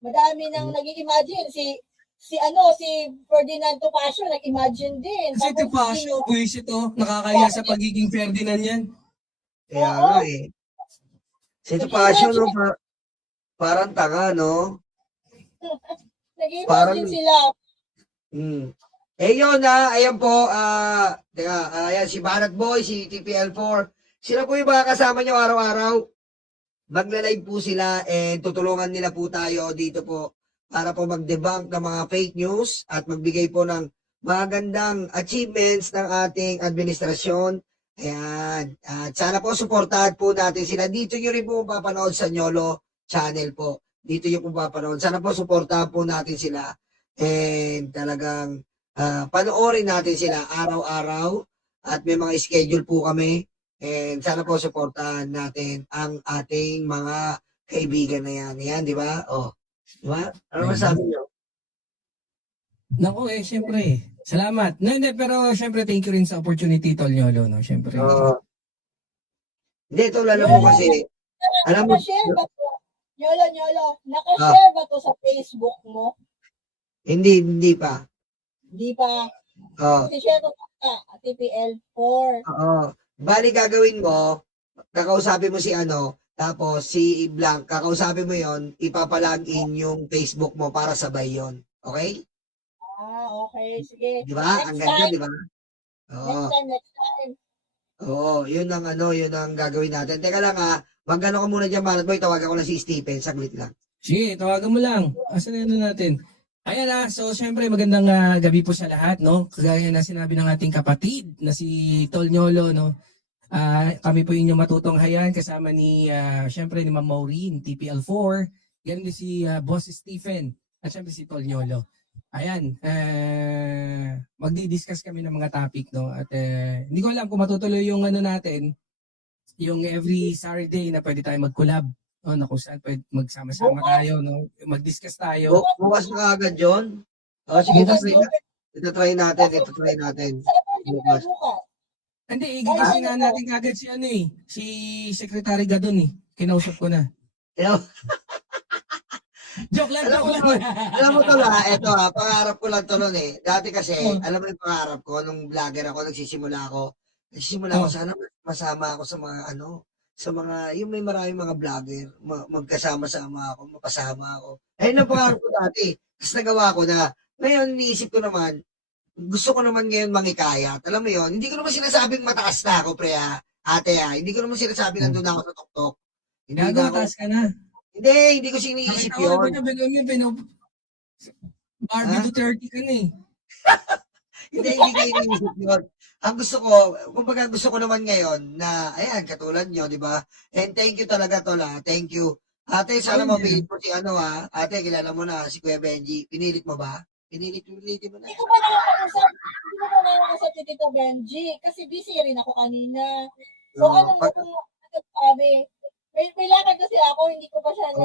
Madami nang nag-i-imagine. Si Ferdinand Topacio nag-imagine din. Kasi Tapos Topacio, buwisit to, nakakaya sa pagiging Ferdinand yan. Kaya oo, nga eh. Si Topacio, no, nag-imagine, parang tanga, no? nag-imagine Parang, sila. yun ayan po, teka, ayan, si Banat Boy, si TPL4, sila po yung mga kasama nyo araw-araw. Magla-live po sila and tutulungan nila po tayo dito po para po mag-debunk ng mga fake news at magbigay po ng magandang achievements ng ating administrasyon. Ayan. At sana po suportahan po natin sila. Dito nyo rin po mapapanood sa Nyolo channel po. Dito nyo po mapapanood. Sana po suportahan po natin sila. And talagang panoorin natin sila araw-araw. At may mga schedule po kami. And sana po suportahan natin ang ating mga kaibigan na yan. Yan, di ba? Oh. Di ba? Ano masabi nyo? Naku syempre. Salamat. No, hindi, pero syempre thank you rin sa opportunity, Tol Nyolo, no? Syempre. Hindi, ito lalo mo kasi, alam mo, Naka-share ba to? Nyolo, naka-share ba to sa Facebook mo? hindi pa. Di pa. Oh, Share ko sa TPL4. oo. Bali gagawin mo, kakausapin mo si tapos si Blank, kakausapin mo yon, ipapalag in yung Facebook mo para sabay yon. Okay? Okay. Sige. Di ba? Ang ganda, di ba? Oo. Next time. Oo, yun ang gagawin natin. Teka lang magano ka muna dyan, Manat Boy, tawagan ko na si Stephen, saglit lang. Sige, tawagan mo lang. Asan na natin? Ayan so syempre magandang gabi po sa lahat, no? Kagaya na sinabi ng ating kapatid na si Tol Nyolo, no? Kami po inyong matutunghayan kasama ni syempre ni Ma'am Maureen, TPL4, yan din si Boss Stephen at syempre si Tol Nyolo. Ayan, magdi-discuss kami ng mga topic, no? At hindi ko alam kung matutuloy yung natin, yung every Saturday na pwede tayo mag-collab, no? Na kung saan pwede magsama-sama tayo, no? Mag-discuss tayo. Bukas na agad yun? Sige, ito try natin. Bukas. Hindi, igigising na natin agad si si Secretary Gadon Kinausap ko na. Joke lang. Alam mo ito pangarap ko lang to nun Dati kasi, alam mo yung pangarap ko, nung vlogger ako, nagsisimula ako sana masama ako sa mga sa mga, yung may maraming mga vlogger, magkasama-sama ako, mapasama ako. Ayun ang pangarap ko dati. Tapos nagawa ko na. Ngayon, iniisip ko naman, gusto ko naman ngayon mangikayat. Alam mo yon, hindi ko naman sinasabing mataas na ako, pre ate hindi ko naman sinasabing nandun na ako sa tuktok. Hindi Gago, na ako. mataas ka na. Hindi ko siniisip yun. Barbie to 30 ka na Hindi ko iniisip yun. Ang gusto ko, kumbaga gusto ko naman ngayon na, ayan, katulad nyo, di ba? And thank you talaga, Tola. Thank you. Ate, sana mapilit mo si Ate, kilala mo na, si Kuya Benji. Pinilit mo ba? Pinilit mo na. Hindi ko pa nakakausap si Tito Benji kasi busy rin ako kanina. So, kung sabi, may lakad kasi ako, hindi ko pa siya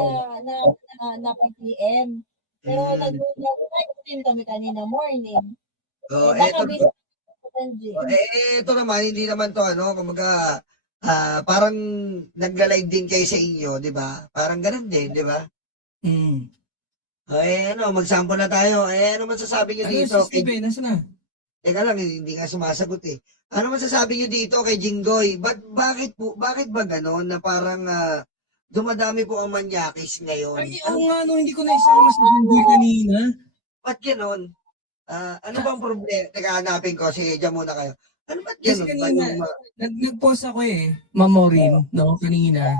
na-PM. Pero nag-team kami kanina morning. Ito naman, hindi naman to kumbaga, parang nagla-live din kayo sa inyo, di ba? Parang ganun din, di ba? Mag-sample na tayo. Ano masasabi nyo dito? Si Steve, nasa na? Teka lang, hindi nga sumasagot Ano masasabi nyo dito kay Jinggoy? Bakit ba ganon na parang dumadami po ang manyakis ngayon? Ay, hindi ko na-isama si Jinggoy kanina. Ba't ganon? Ano bang problema? Teka, hanapin ko. Sige, dyan muna kayo. Ano ba't ganon? Kanina, nag-post ako Ma'am Maureen, no, kanina.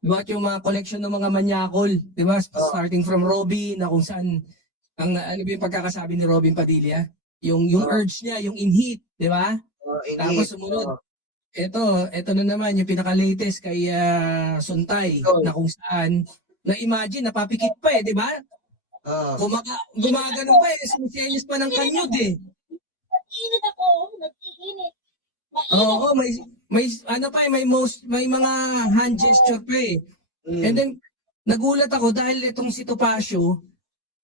Diba yung mga collection ng mga manyakol, diba? Starting from Robin, na kung saan, ano ba yung pagkakasabi ni Robin Padilla? Yung urge niya, yung in-heat, diba? Tapos sumunod, ito na naman, yung pinaka-latest kay Suntay, na kung saan, na-imagine, napapikit pa diba? Gumagano pa sumusenyos pa ng kanyod Nag-iinit ako, nag-iinit. Oo, may mga hand gesture pa And then, nagulat ako dahil itong si Topacio,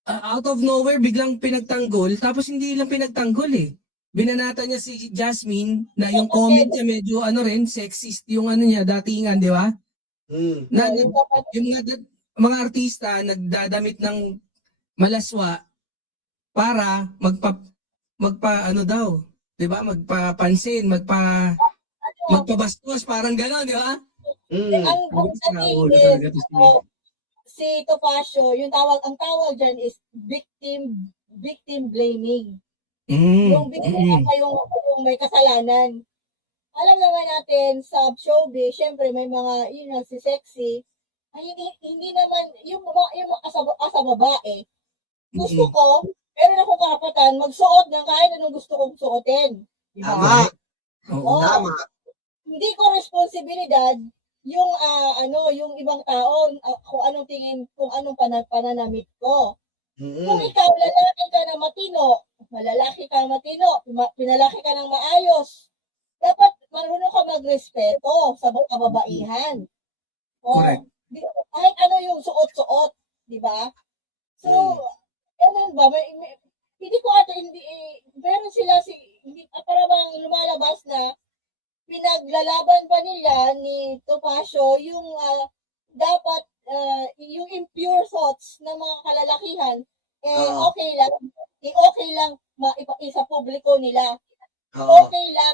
out of nowhere, biglang pinagtanggol, tapos hindi lang pinagtanggol Binanata niya si Jasmine na yung comment niya medyo sexist yung niya, datingan, di ba? mga artista nagdadamit ng malaswa para magpa ano daw, 'di ba? Magpapansin, Ano, magpabastos, parang gano'n, 'di ba? Mm. ang dating Ulo is, talaga to si si Topacio, ang tawag dyan is victim blaming. Yung bigla mm. pa yung may kasalanan. Alam naman natin sa showbiz, syempre may mga, yun nga, si Sexy, ay hindi naman, yung asa babae, gusto Mm. ko, meron akong karapatan magsuot ng kahit anong gusto kong suotin. Diba? Tama. Oo. Oo. Tama. Hindi ko responsibilidad yung yung ibang tao kung anong tingin, kung anong pananamit ko. Kung Mm. ikaw lalaki ka na matino, malalaki ka matino, pinalaki ka ng maayos, dapat marunong ka magrespeto sa kababaihan. Correct. O, kahit ano yung suot-suot, di ba? So, Mm. ganun ba? Hindi ko ata, hindi, meron sila, hindi, para bang lumalabas na pinaglalaban pa nila ni Topacio yung dapat yung impure thoughts ng mga kalalakihan Oo. okay lang maipakita publiko nila. Oo. Okay lang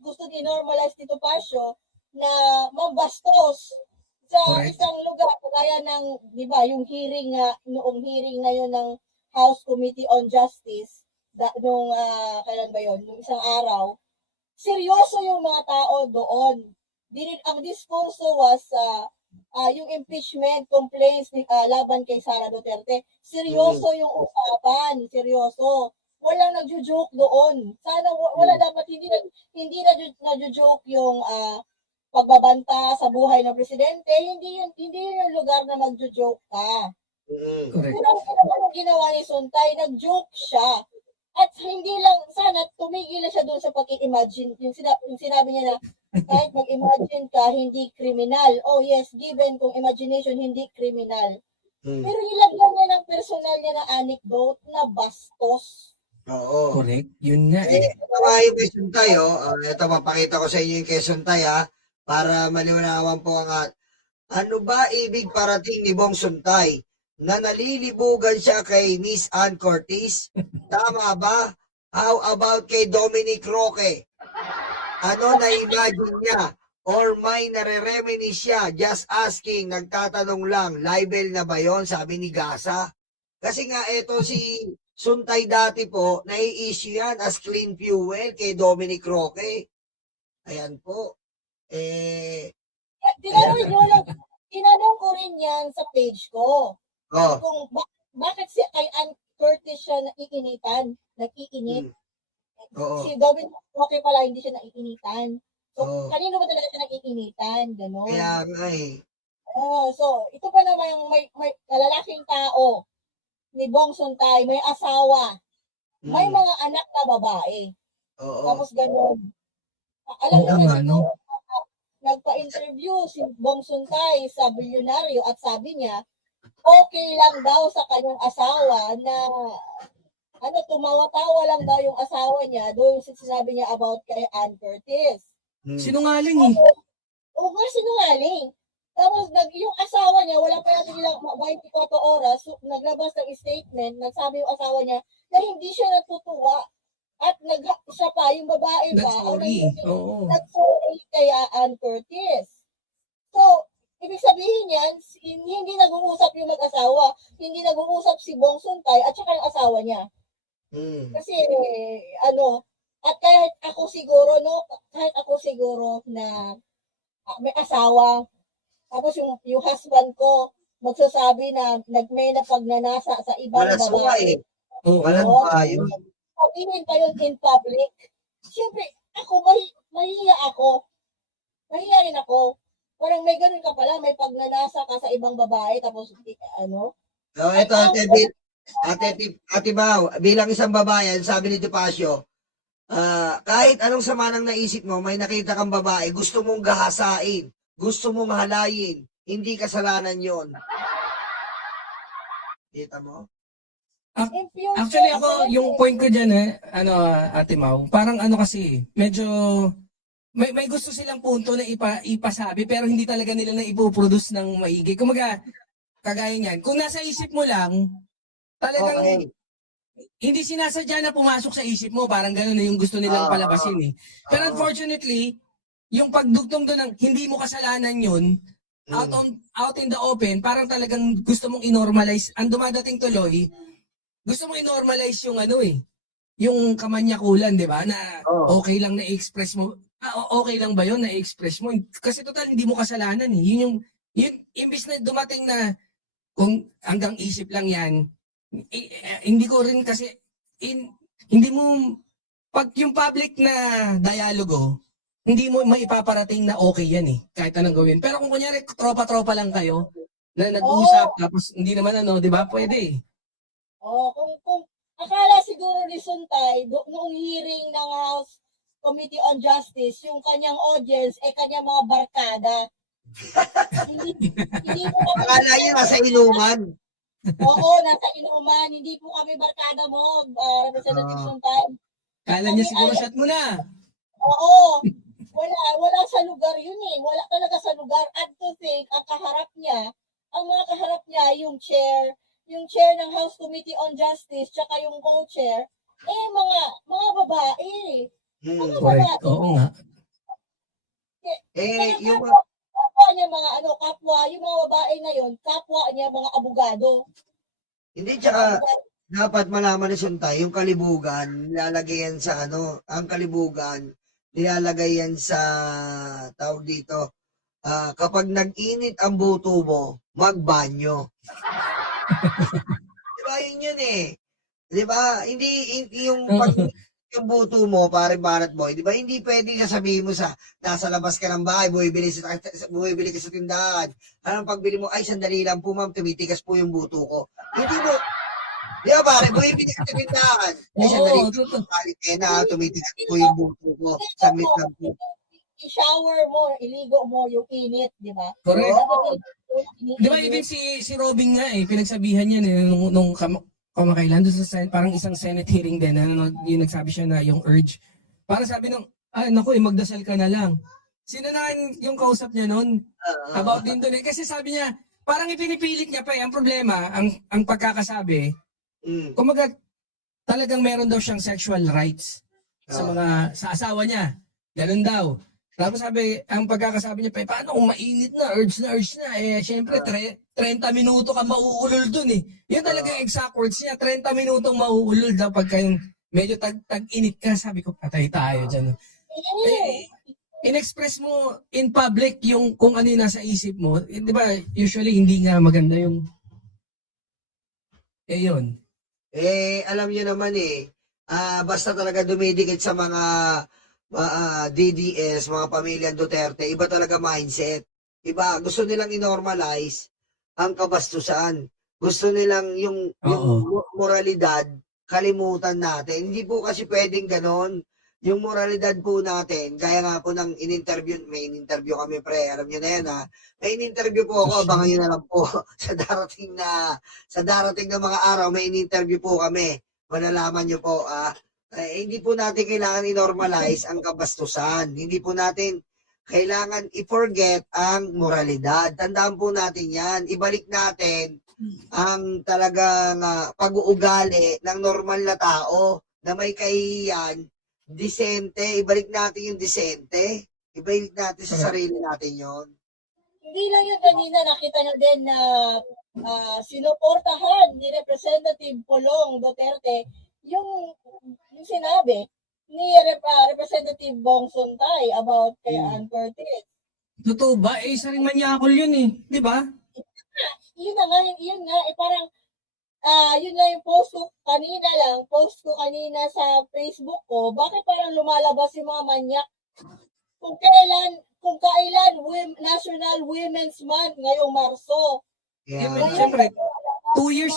gusto i-normalize ni Topacio na mambastos sa Correct. isang lugar kagaya ng 'di ba yung hearing nga noong hearing ngayon ng House Committee on Justice nung kailan ba yon nung isang araw seryoso yung mga tao doon. Ang diskurso was yung impeachment complaints laban kay Sara Duterte. Seryoso yung usapan, seryoso. Walang nagjo-joke doon. Sana wala dapat hindi nagjo-joke yung pagbabanta sa buhay ng presidente. Hindi yun yung lugar na magjo-joke ka. Mm. Correct. Ang ginawa ni Suntay, nag-joke siya. At hindi lang, sana tumigil na siya doon sa pag-i-imagine. Yung sinabi niya na, kahit mag-imagine ka, hindi kriminal. Oh yes, given kung imagination, hindi kriminal. Mm. Pero ilagyan niya ng personal niya na anecdote na bastos. Oo. Correct. Yun nga eh. Ito nga yung kay Suntay, ito, mapakita ko sa inyo yung kay Suntay, para maliwanawan po ang ano ba ibig parating ni Bong Suntay? Na nalilibugan siya kay Miss Ann Curtis? Tama ba? How about kay Dominic Roque? Ano na-imagine niya? Or may nare-reminisce siya? Just asking, nagtatanong lang, libel na ba yon? Sabi ni Gasa. Kasi nga, eto si Suntay dati po, nai-issue yan as clean fuel kay Dominic Roque. Ayan po. Tinanong ko rin yan sa page ko. Oh. Kung bakit si kay Ann Curtis siya naiinitan, nag-iinit. Oo. Si Dominic okay pala, hindi siya naiinitan. So, Oo. kanino ba talaga siya naiinitan? Ganon. Kaya nga eh. So, ito pa naman yung may lalaking tao ni Bong Suntay, may asawa, may mga anak na babae. Oo. Tapos ganon. Alam Oo nga, naman no? nagpa-interview si Bong Suntay sa Bilyonaryo at sabi niya, okay lang daw sa kanyang asawa na tumawa-tawa lang daw yung asawa niya doon sinabi niya about kay Ann Curtis. Sinungaling eh. Oo nga, sinungaling. Tapos yung asawa niya, wala pa natin ilang 24 oras, naglabas ng statement, nagsabi yung asawa niya na hindi siya natutuwa. At siya pa, yung babae pa, nag-sorry kay Ann Curtis. So, ibig sabihin yan, hindi nag-uusap yung mag-asawa. Hindi nag-uusap si Bong Suntay at saka yung asawa niya. Kasi, at kahit ako siguro na may asawa, tapos yung husband ko, magsasabi na may napagnanasa sa ibang babae. Walang payo. Sabihin pa yun in public. Siyempre, ako, mahiya rin ako. Parang may ganun ka pala, may pagnanasa ka sa ibang babae, tapos So, ito, Ate Bao, bilang isang babayan, sabi ni Topacio, kahit anong sama ng naisip mo, may nakita kang babae, gusto mong gahasain, gusto mong halayin, hindi kasalanan yon. Kita mo? Actually ako, yung point ko dyan Ate Mau, parang kasi, medyo may gusto silang punto na ipasabi pero hindi talaga nila na ipoproduce ng maigi. Kumaga, kagaya niyan, kung nasa isip mo lang, talagang Okay. hindi sinasadya na pumasok sa isip mo, parang gano'n na yung gusto nilang palabasin eh. Pero Oo. unfortunately, yung pagdugtong doon ng hindi mo kasalanan yun, out in the open, parang talagang gusto mong i-normalize. Ang dumadating tuloy, gusto mong i-normalize yung ano eh, yung kamanyakulan, di ba? Na Oo. okay lang na i-express mo. Okay lang ba yun na i-express mo? Kasi total, hindi mo kasalanan eh. Yun, imbis na dumating na kung hanggang isip lang yan, hindi ko rin kasi, hindi mo, pag yung public na dialogo, hindi mo maipaparating na okay yan eh, kahit anong gawin. Pero kung kunyari, tropa-tropa lang kayo, na nag-uusap, tapos hindi naman ano, di ba, pwede eh. Kung akala siguro ni Suntay, noong hearing ng House Committee on Justice, yung kanyang audience, kanyang mga barkada. hindi po kami Akala yun nasa inuman. Oo, nasa inuman. Hindi po kami barkada mo, Representative Suntay. Kala niya siguro shot mo na. Oo. Wala sa lugar yun eh. Wala talaga sa lugar. And to think, ang mga kaharap niya, yung chair ng House Committee on Justice, tsaka yung co-chair, mga babae. Mga Correct, babae. oo nga. Yung Kapwa niya yung mga babae ngayon, kapwa niya mga abogado. hindi, tsaka dapat malaman ni Suntay, yung kalibugan, nilalagay yan sa ang kalibugan, nilalagay yan sa, tawag dito, kapag nag-init ang buto mo, magbanyo. Diba yun eh. Diba? Hindi yung pag yung buto mo, pare Barat Boy, di ba? Hindi pwedeng sasabihin mo nasa labas ka ng bahay, bumibili ka sa tindahan. Anong pagbili mo, ay, sandali lang po, ma'am, tumitigas po yung buto ko. Hindi mo, di ba, pare, bumibili ka sa tindahan. Ay, sandali Oo, lang po, tumitigas po yung buto ko. Saglit lang po. I-shower mo, iligo mo yung init, di ba? correct. Dapat Di ba even si Robin nga eh, pinagsabihan niya eh, nung kamakailan doon sa parang isang Senate hearing din, yung nagsabi siya na yung urge. Para sabi ng, naku, magdasal ka na lang. Sino na yung kausap niya noon? About din doon eh. Kasi sabi niya, parang ipinipilit niya pa eh. Ang problema, ang pagkakasabi, kumaga, talagang meron daw siyang sexual rights sa asawa niya. Ganun daw. Tapos sabi, ang pagkakasabi niya pa, paano kung mainit na, urge na, syempre, 30 minuto ka mauulol dun eh. Yun talaga yung exact words niya, 30 minutong mauulol daw pagka yung medyo tag-init ka. Sabi ko, patay tayo dyan. In-express mo in public yung kung ano yung nasa isip mo. Di ba, usually hindi nga maganda yung yun. Alam niyo naman basta talaga dumidikit sa mga DDS, mga pamilyang Duterte, iba talaga mindset. Iba, gusto nilang i-normalize ang kabastusan. Gusto nilang yung moralidad, kalimutan natin. Hindi po kasi pwedeng ganon. Yung moralidad po natin, gaya nga po ng may in-interview kami alam niyo na yan may in-interview po ako, abangan niyo na lang po sa darating na mga araw, may in-interview po kami. Malalaman niyo po hindi po natin kailangan i-normalize ang kabastusan. Hindi po natin kailangan i-forget ang moralidad. Tandaan po natin yan. Ibalik natin ang talagang pag-uugali ng normal na tao na may kahihiyan, disente. Ibalik natin yung disente. Ibalik natin sa sarili natin yon. Hindi lang yun, kanina nakita nyo din na sinuportahan ni Representative Pulong Duterte yung sinabi ni Representative Bong Suntay about kay Ann Curtis. Totoo ba? Isa ring manyakol yun eh. Di ba? Yun nga, parang, yun nga yung post ko kanina sa Facebook ko, bakit parang lumalabas yung mga manyak? Kung kailan National Women's Month ngayong Marso. Yeah. Siyempre, 2 years,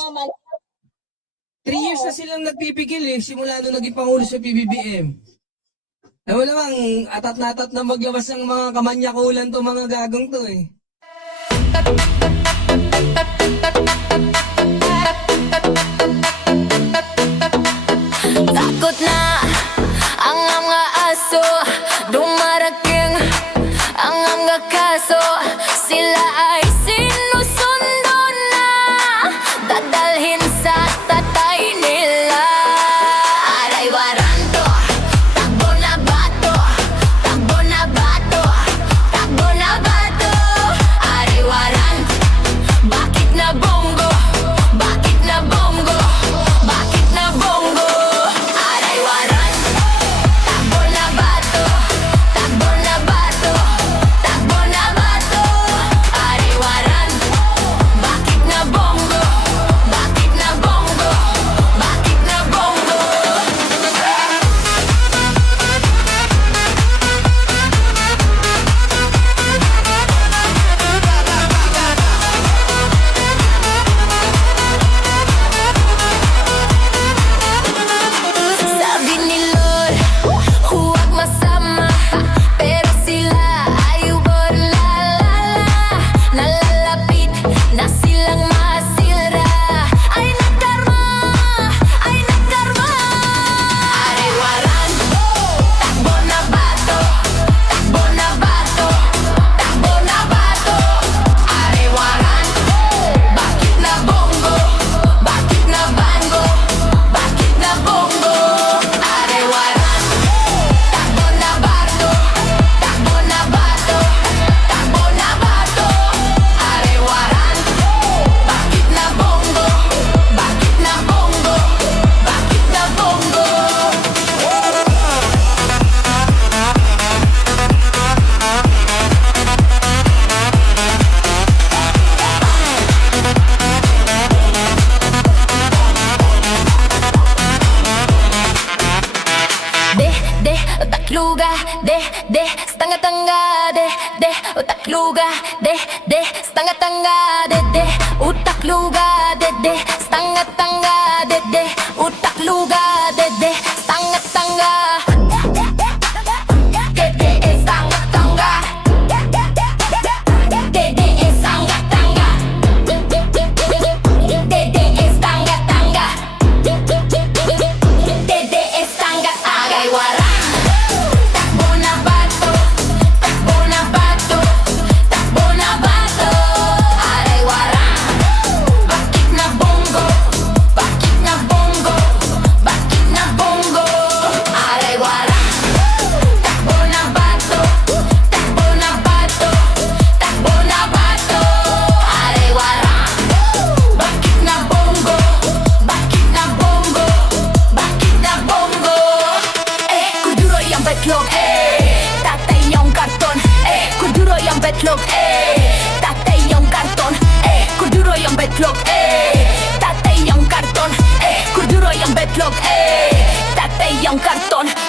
3 years na silang nagpipigil eh, simula nung naging Pangulo sa PBBM. Wala bang atat na atat na maglabas ng mga kamanyakulan to mga gagong to eh. Takot na ang mga aso, dumaraki luga, de, stanga-tanga, de, utak luga, de, stanga-tanga, de, utak luga, de, stanga-tanga, de, utak luga, de, stanga-tanga. Betlog, tatay yung karton, kuduro yung betlog, tatay yung karton, kuduro yung betlog, tatay yung karton.